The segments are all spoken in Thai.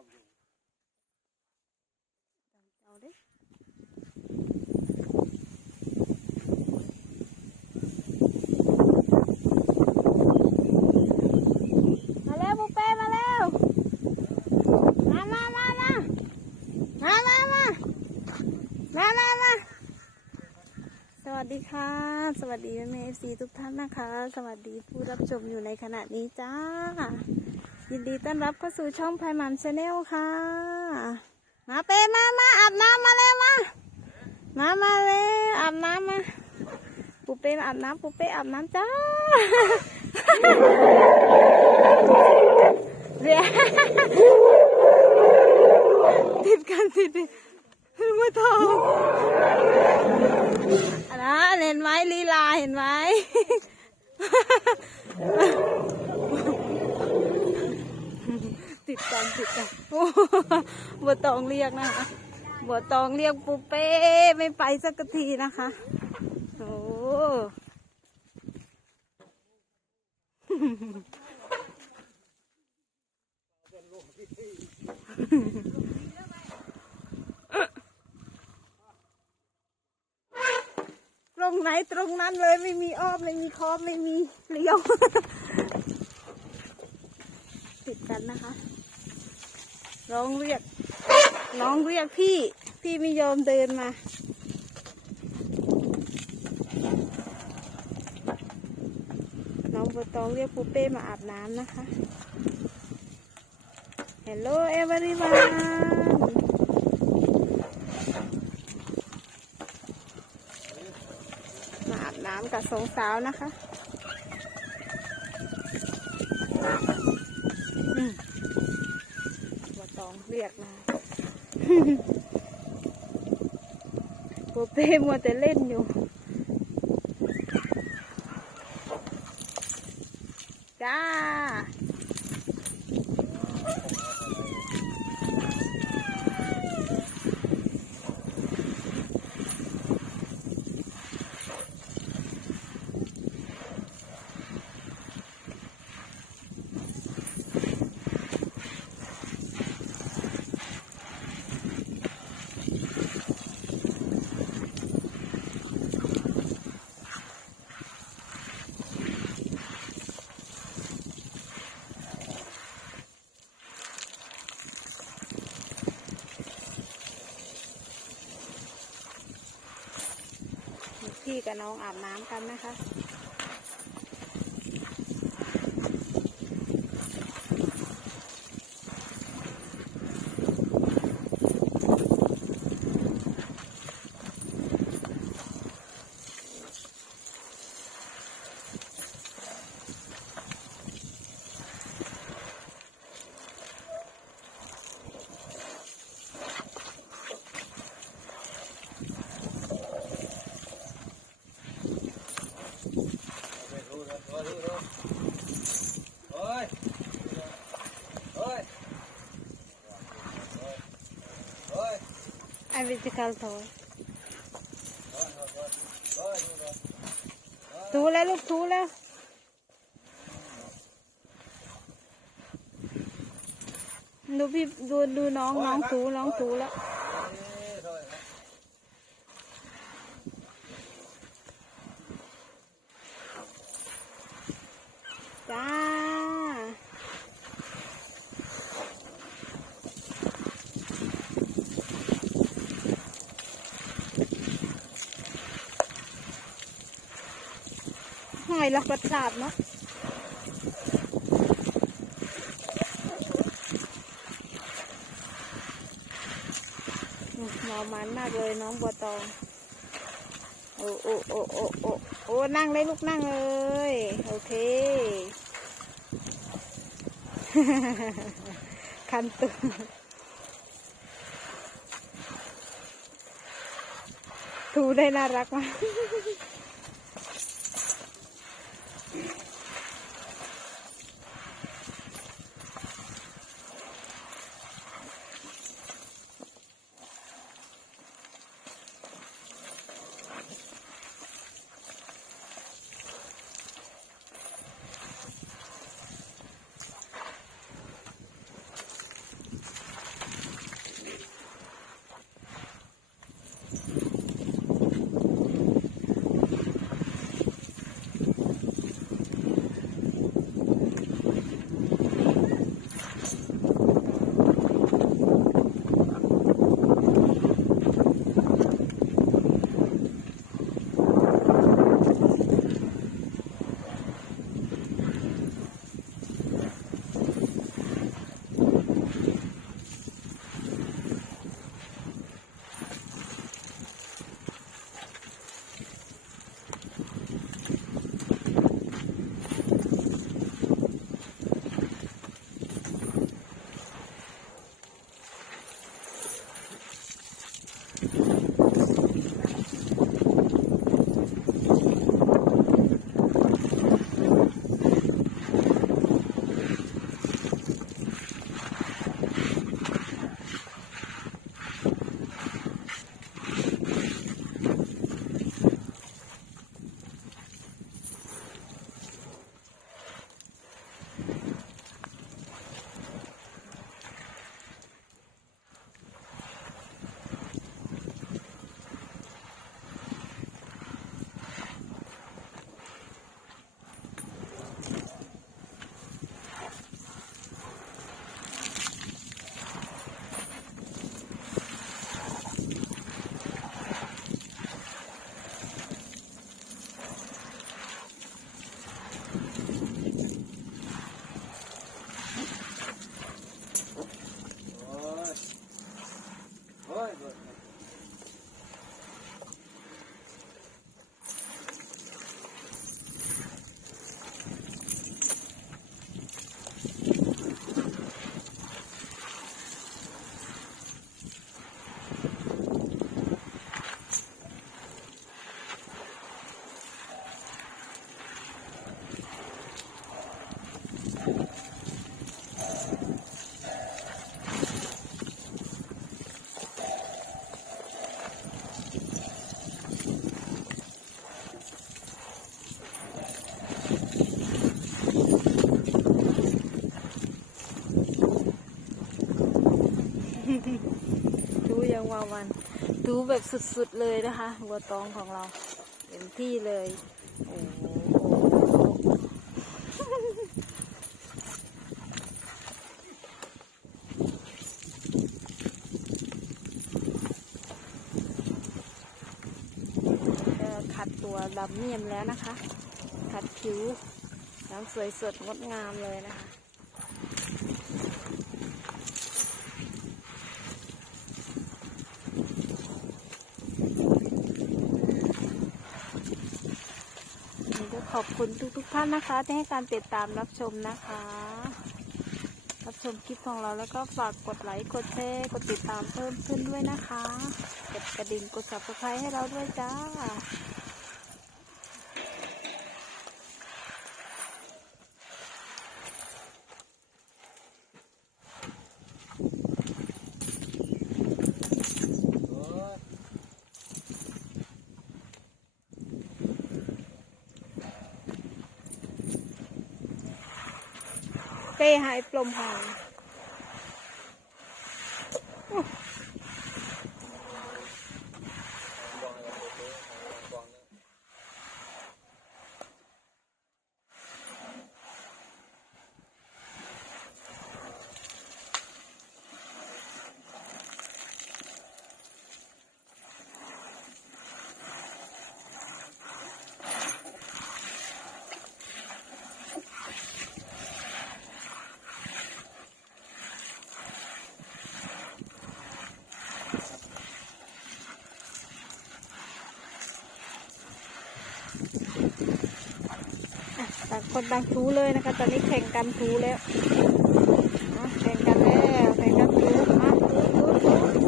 เอาดิมาแล้วปุ๊เป้มาแล้ว มามามามามามามามามามาสวัสดีค่ะ สวัสดีแม่เอฟซีทุกท่านนะคะ สวัสดีผู้รับชมอยู่ในขณะนี้จ้า ยินดีต้อนรับเข้าสู่ช่องพายมัมชาแนลค่ะ มาเปมามาอาบน้ำมาเลยมามามาเลยอาบน้ำมาปูเป้มาอาบน้ำปูเป้อาบน้ำจ้าเดี๋ยวติดกันติดดิไม่ทองอันนั้นเห็นไหมลีลาเห็นไหม ติด กันติดกันบัวตองเรียกนะคะบัวตองเรียกปูเป้ไม่ไปสักทีนะคะโอ้ตรงไหนตรงนั้นเลยไม่มีอ้อมไม่มีคอมไม่มีเลี้ยวติดกันนะคะ ร้องเรียก น้องเรียกพี่ พี่ไม่ยอมเดินมา น้องบตองเรียกปูเป้มาอาบน้ำนะคะ Hello everyone มาอาบน้ำกับสองสาวนะคะ อืมบัวตองเรียกมา โป เป้มัวแต่เล่นอยู่ จ้า พี่กับน้องอาบน้ำกันนะคะ આ બીજી કાલ થવો તું લે લુક તું લે ดูพี่ดูดูน้องน้องถูน้องถูแล้ว หอยลักกระสาบเนาะอืมหมอมันมากเลยน้องบัวตอง โอ้โอ้โอ้โอ้โอ้โอ้นั่งเลยลูกนั่งเลย โอเคคันตัวถูได้น่ารักมาก ดูแบบสุดๆเลยนะคะวัวตองของเราเต็มที่เลยโอ้โหขัดตัวดำเนียมแล้วนะคะขัดผิวน้ำสวยสดงดงามเลยนะคะ อบคุณทุกๆท่านนะคะที่ให้การติดตามรับชมนะคะ รับชมคลิปของเราแล้วก็ฝากกดไลค์กดแชร์กดติดตามเพิ่มขึ้นด้วยนะคะกดกระดิ่งกด subscribe ให้เราด้วยจ้า เป้หายปลมหาย คนบางทูเลยนะคะ ตอนนี้แข่งกันทูแล้วอะแข่งกันแล้วแข่งกันทูอะทูทูทู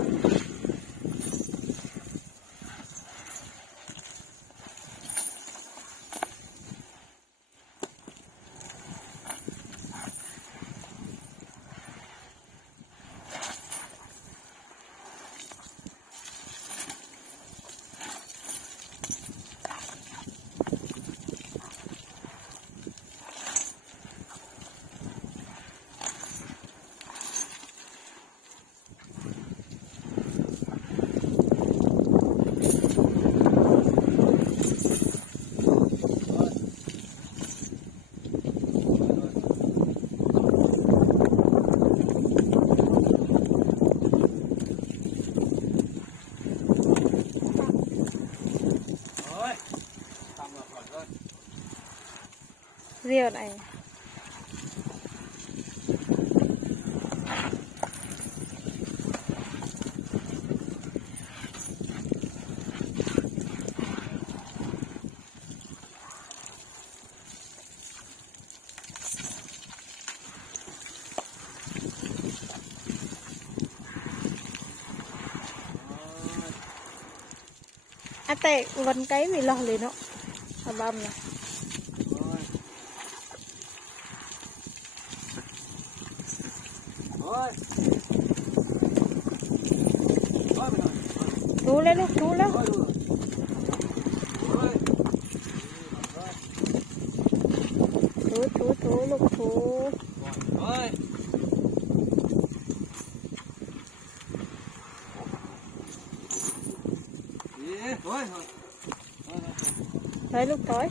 เรียวไหน อะแต่วันไกลมีรอเลยเนาะอาบ้ามนะ ทูเลยลูกทูแล้วทูทูทูลูกทูถ อยลูกถอย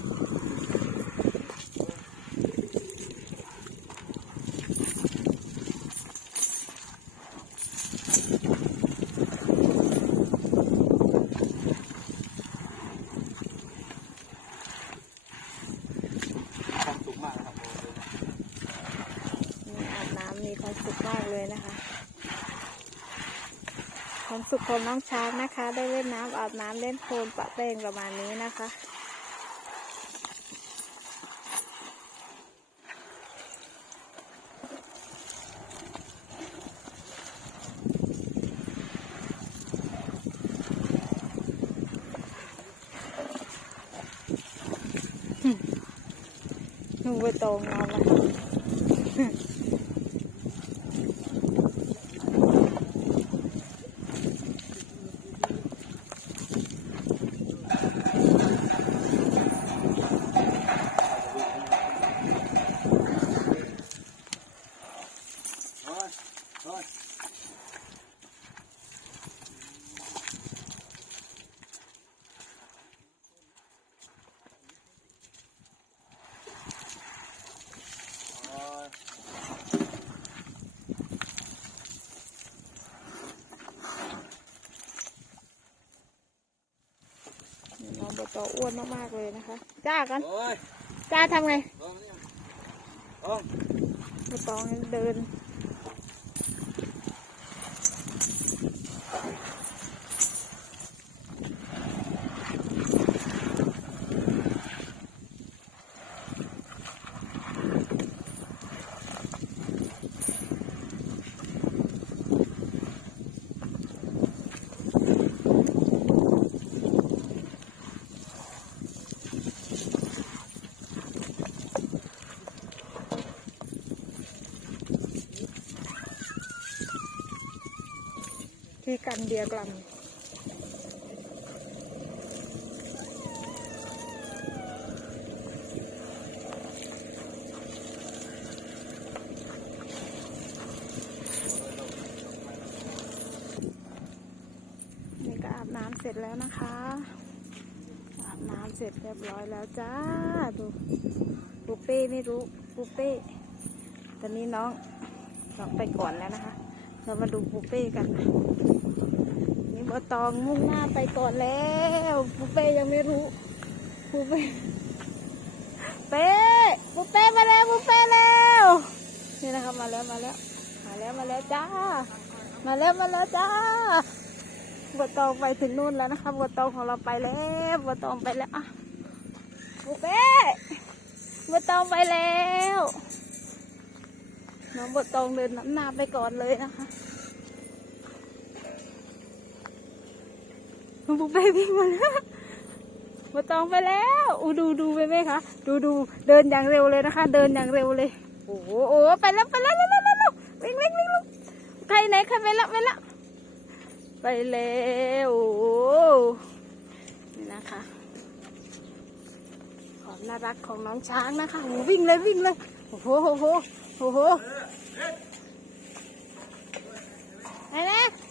นี่อาบน้ำมีความสุขมากเลยนะคะ ความสุขของน้องช้างนะคะ ได้เล่นน้ำอาบน้ำเล่นโคลนปะแป้งประมาณนี้นะคะ นูไปโตงเอาละ เบัว ตองอ้วนมากๆเลยนะคะ จ้ากันโอ้ยจ้าทำไงลองเนี่ยลองบัวตองเดิน ที่กันเดียกลัมนี่ก็อาบน้ำเสร็จแล้วนะคะ อาบน้ำเสร็จเรียบร้อยแล้วจ้า ดูปูเป้ไม่รู้ปูเป้ตอนนี้น้องน้องไปก่อนแล้วนะคะ เรามาดูปูเป้กันนี่บอตองมุ่งหน้าไปก่อนแล้วปูเป้ยังไม่รู้ปูเป้เป้ปูเป้มาแล้วปูเป้แล้วนี่นะครับมาแล้วมาแล้วมาแล้วมาแล้วจ้า มาแล้วมาแล้วจ้าบัวตองไปถึงนู่นแล้วนะคะบัวตองของเราไปแล้วบัวตองไปแล้วอะปูเป้บัวตองไปแล้ว น้องบัวตองเดินน้ำหน้าไปก่อนเลยนะคะคุณปุ๊กเป้วิ่งมาแล้วมาตองไปแล้วอูดูดูไปไหมคะดูดูเดินอย่างเร็วเลยนะคะ เดินอย่างเร็วเลย โอ้โหโอ้ไปแล้วไปแล้วแล้วแล้วแล้ววิ่งวิ่งวิ่งวิ่งใครไหนใครไปแล้วไปแล้วไปแล้วนี่นะคะความน่ารักของน้องช้างนะคะโอ้วิ่งเลยวิ่งเลยโอ้โหโอ้โหโอ้โห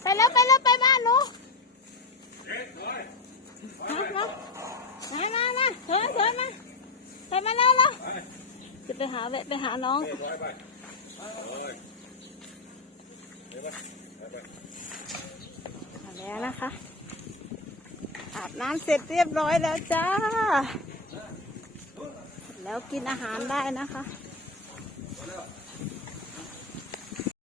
ไป แล้วไปแล้วไปแล้วไปบ้านหนูมามามามาเถินเถินมาไปมาแล้วแล้วจะไปหาแวะไปหาน้องเฮ้ยถอยไปเฮ้ยเดี๋ยวไปไปไปมาแล้วนะคะ อาบน้ำเสร็จเรียบร้อยแล้วจ้า แล้วกินอาหารได้นะคะ